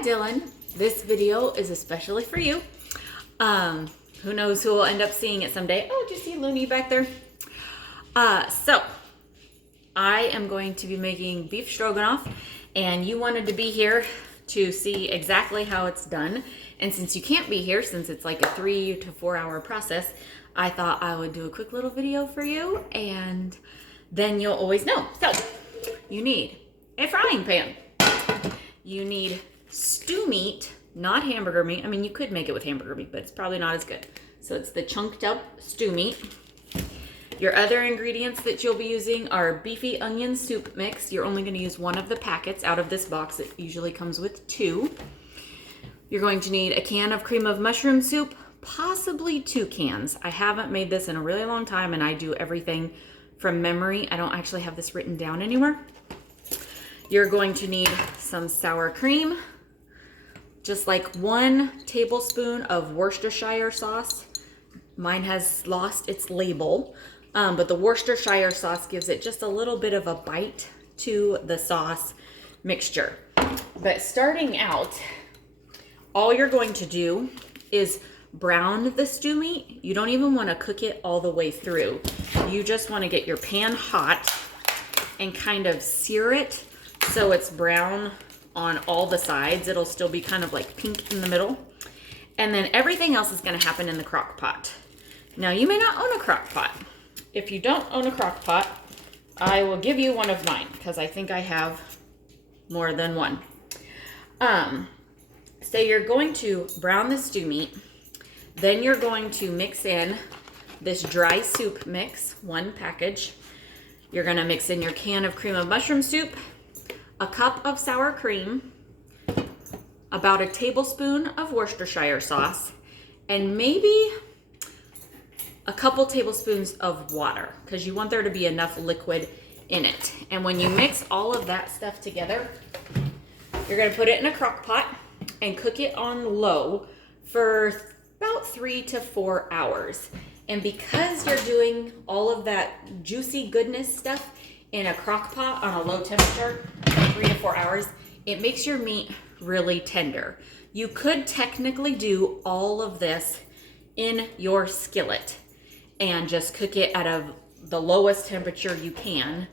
Hi Dylan, this video is especially for you. Who knows who will end up seeing it someday. Oh, did you see Looney back there? So I am going to be making beef stroganoff, and you wanted to be here to see exactly how it's done. And since you can't be here, since it's like a 3 to 4 hour process, I thought I would do a quick little video for you, and then you'll always know. So you need a frying pan. You need stew meat, not hamburger meat. I mean, you could make it with hamburger meat, but it's probably not as good. So it's the chunked up stew meat. Your other ingredients that you'll be using are beefy onion soup mix. You're only going to use one of the packets out of this box. It usually comes with 2. You're going to need a can of cream of mushroom soup, possibly 2 cans. I haven't made this in a really long time, and I do everything from memory. I don't actually have this written down anywhere. You're going to need some sour cream, just like 1 tablespoon of Worcestershire sauce. Mine has lost its label, but the Worcestershire sauce gives it just a little bit of a bite to the sauce mixture. But starting out, all you're going to do is brown the stew meat. You don't even want to cook it all the way through. You just want to get your pan hot and kind of sear it so it's brown on all the sides. It'll still be kind of like pink in the middle. And then everything else is going to happen in the crock pot. Now, you may not own a crock pot. If you don't own a crock pot, I will give you one of mine because I think I have more than one. So you're going to brown the stew meat. Then you're going to mix in this dry soup mix, 1 package. You're going to mix in your can of cream of mushroom soup, a cup of sour cream, about a tablespoon of Worcestershire sauce, and maybe a couple tablespoons of water because you want there to be enough liquid in it. And when you mix all of that stuff together, you're going to put it in a crock pot and cook it on low for about 3 to 4 hours. And because you're doing all of that juicy goodness stuff in a crock pot on a low temperature for 3 to 4 hours, it makes your meat really tender. You could technically do all of this in your skillet and just cook it at the lowest temperature you can.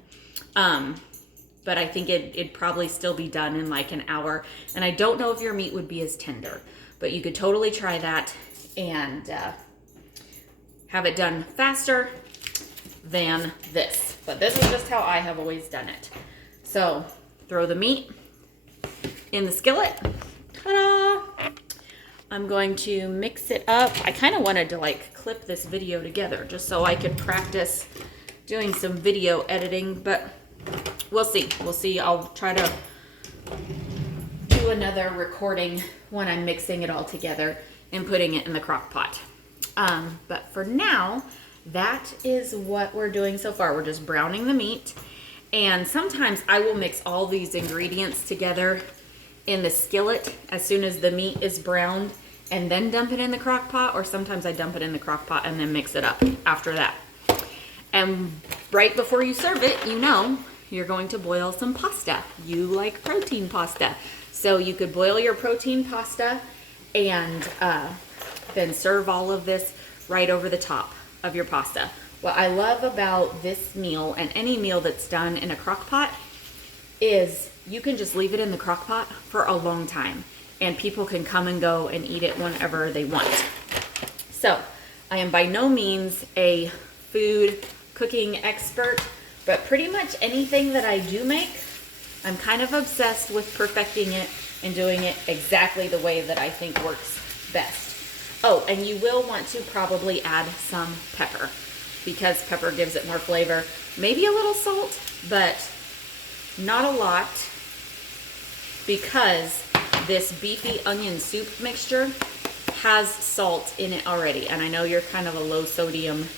But I think it'd probably still be done in like an hour. And I don't know if your meat would be as tender, but you could totally try that and have it done faster than this. But this is just how I have always done it. So throw the meat in the skillet. Ta-da! I'm going to mix it up. I kind of wanted to like clip this video together just so I could practice doing some video editing, but we'll see. We'll see. I'll try to do another recording when I'm mixing it all together and putting it in the crock pot. But for now, that is what we're doing so far. We're just browning the meat. And sometimes I will mix all these ingredients together in the skillet as soon as the meat is browned and then dump it in the crock pot, or sometimes I dump it in the crock pot and then mix it up after that. And right before you serve it, you know, you're going to boil some pasta. You like protein pasta. So you could boil your protein pasta and then serve all of this right over the top of your pasta. What I love about this meal and any meal that's done in a crock pot is you can just leave it in the crock pot for a long time and people can come and go and eat it whenever they want. So I am by no means a food cooking expert, but pretty much anything that I do make, I'm kind of obsessed with perfecting it and doing it exactly the way that I think works best. Oh, and you will want to probably add some pepper because pepper gives it more flavor. Maybe a little salt, but not a lot because this beefy onion soup mixture has salt in it already. And I know you're kind of a low sodium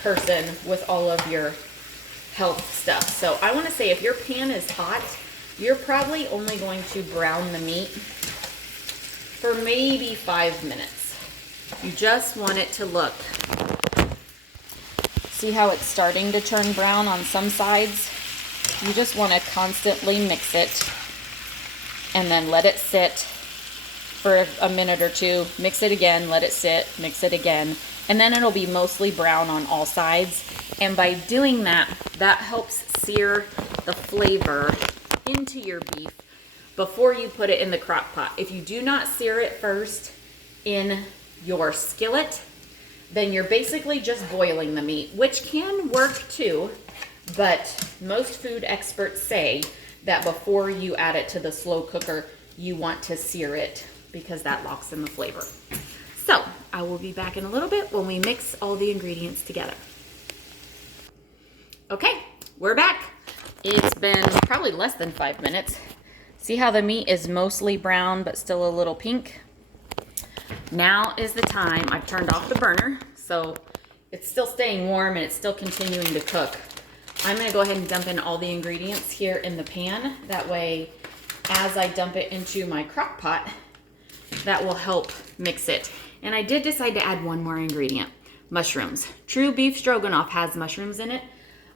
person with all of your health stuff. So I want to say if your pan is hot, you're probably only going to brown the meat for maybe 5 minutes. You just want it to look. See how it's starting to turn brown on some sides? You just want to constantly mix it and then let it sit for a minute or two, mix it again, let it sit, mix it again, and then it'll be mostly brown on all sides. And by doing that, that helps sear the flavor into your beef before you put it in the crock pot. If you do not sear it first in your skillet, then you're basically just boiling the meat, which can work too, but most food experts say that before you add it to the slow cooker, you want to sear it because that locks in the flavor. So I will be back in a little bit when we mix all the ingredients together. Okay, we're back. It's been probably less than 5 minutes. See how the meat is mostly brown but still a little pink? Now is the time. I've turned off the burner, so it's still staying warm and it's still continuing to cook. I'm going to go ahead and dump in all the ingredients here in the pan. That way, as I dump it into my crock pot, that will help mix it. And I did decide to add one more ingredient, mushrooms. True beef stroganoff has mushrooms in it.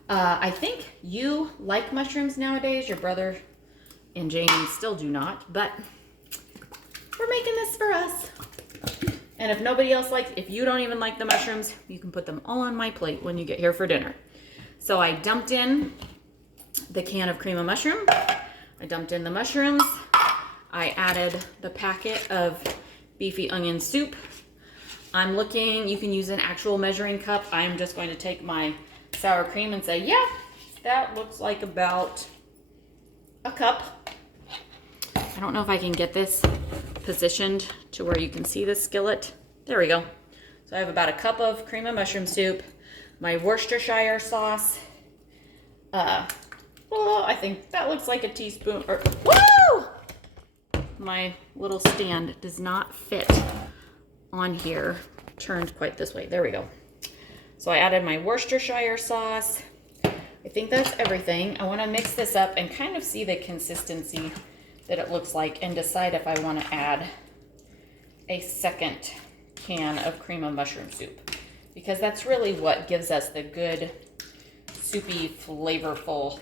I think you like mushrooms nowadays. Your brother and Jamie still do not, but we're making this for us. And if nobody else likes, if you don't even like the mushrooms, you can put them all on my plate when you get here for dinner. So I dumped in the can of cream of mushroom. I dumped in the mushrooms. I added the packet of beefy onion soup. I'm looking, you can use an actual measuring cup. I'm just going to take my sour cream and say, yeah, that looks like about a cup. I don't know if I can get this positioned to where you can see the skillet. There we go. So I have about a cup of cream of mushroom soup, my Worcestershire sauce. Well, I think that looks like a teaspoon. Or woo! My little stand does not fit on here, turned quite this way. There we go. So I added my Worcestershire sauce. I think that's everything. I want to mix this up and kind of see the consistency that it looks like and decide if I want to add a second can of cream of mushroom soup, because that's really what gives us the good soupy, flavorful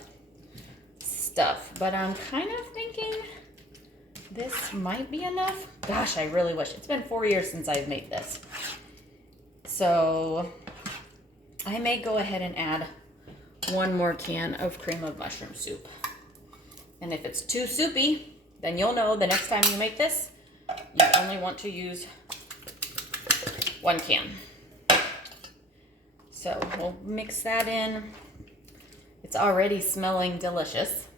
stuff. But I'm kind of thinking this might be enough. Gosh, I really wish. It's been 4 years since I've made this. So I may go ahead and add one more can of cream of mushroom soup. And if it's too soupy, then you'll know the next time you make this, you only want to use 1 can. So we'll mix that in. It's already smelling delicious.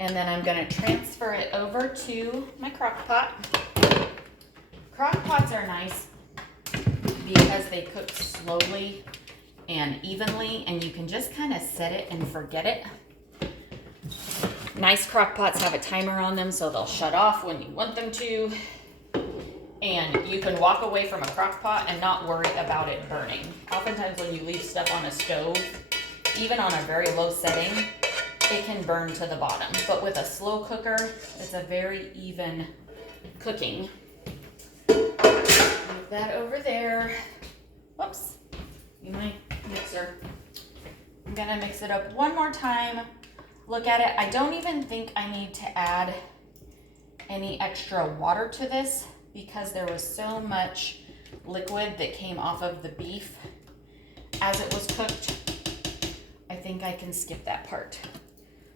And then I'm going to transfer it over to my crock pot. Crock pots are nice because they cook slowly and evenly, and you can just kind of set it and forget it. Nice crock pots have a timer on them, so they'll shut off when you want them to. And you can walk away from a crock pot and not worry about it burning. Oftentimes when you leave stuff on a stove, even on a very low setting, it can burn to the bottom. But with a slow cooker, it's a very even cooking. Move that over there. Whoops, my mixer. I'm gonna mix it up one more time. Look at it. I don't even think I need to add any extra water to this because there was so much liquid that came off of the beef as it was cooked. I think I can skip that part.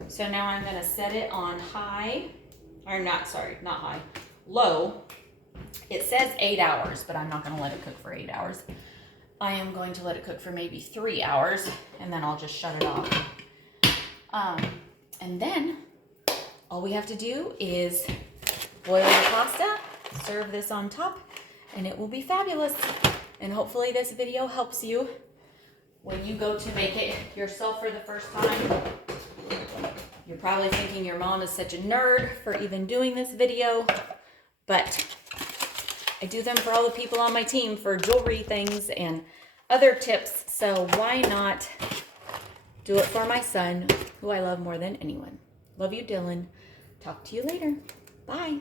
So now I'm going to set it on high, or not high, low. It says 8 hours, but I'm not going to let it cook for 8 hours. I am going to let it cook for maybe 3 hours, and then I'll just shut it off. And then all we have to do is boil the pasta, serve this on top, and it will be fabulous. And hopefully this video helps you when you go to make it yourself for the first time. You're probably thinking your mom is such a nerd for even doing this video, but I do them for all the people on my team for jewelry things and other tips. So why not do it for my son, who I love more than anyone. Love you, Dylan. Talk to you later. Bye.